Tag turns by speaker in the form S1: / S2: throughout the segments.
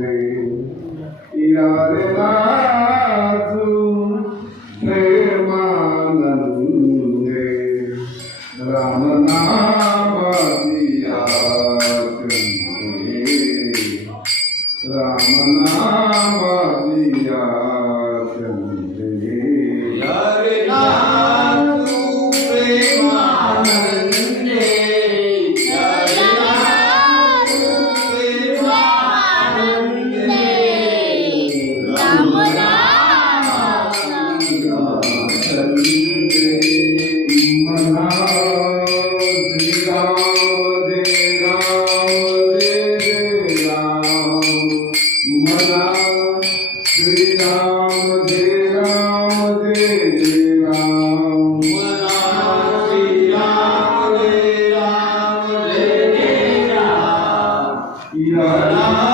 S1: রে ইয়া
S2: يا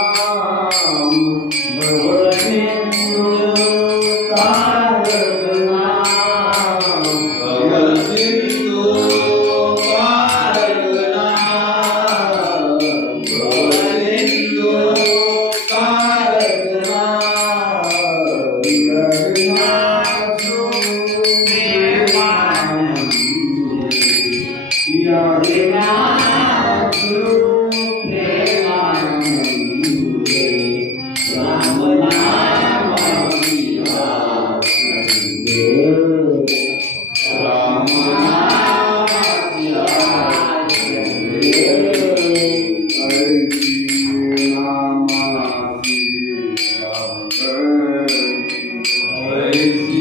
S2: Yeah.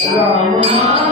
S2: Wow.